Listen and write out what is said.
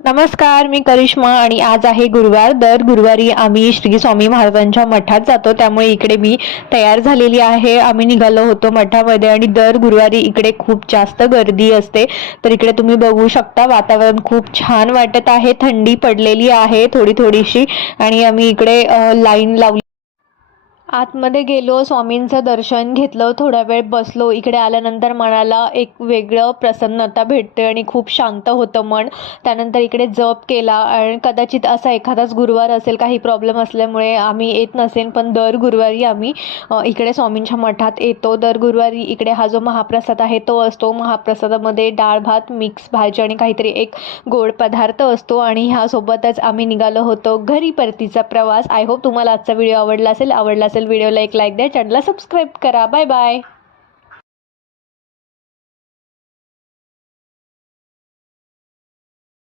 नमस्कार, मी करिश्मा आणि आज आहे गुरुवार. दर गुरुवारी आम्ही श्री स्वामी महाराजांच्या मठात जातो, त्यामुळे इकडे मी तयार झालेली आहे. आम्ही निघालो होतो मठामध्ये आणि दर गुरुवारी इकडे खूप जास्त गर्दी असते. तर इकडे तुम्ही बघू शकता, वातावरण खूप छान वाटत आहे. थंडी पडलेली आहे थोडी थोडीशी आणि आम्ही इकडे लाईन लावली. आतमध्ये गेलो, स्वामींचं दर्शन घेतलं, थोडा वेळ बसलो. इकडे आल्यानंतर मनाला एक वेगळं प्रसन्नता भेटते आणि खूप शांत होतं मन. त्यानंतर इकडे जप केला आणि कदाचित असा एखादाच गुरुवार असेल, काही प्रॉब्लेम असल्यामुळे आम्ही येत नसेन, पण दर गुरुवारी आम्ही इकडे स्वामींच्या मठात येतो. दर गुरुवारी इकडे हा जो महाप्रसाद आहे तो असतो. महाप्रसादामध्ये डाळ भात, मिक्स भाजी आणि काहीतरी एक गोड पदार्थ असतो आणि ह्यासोबतच आम्ही निघालो होतो घरी परतीचा प्रवास. आय होप तुम्हाला आजचा व्हिडिओ आवडला असेल व्हिडिओला एक लाईक द्या, चॅनलला सबस्क्राईब करा. Bye bye.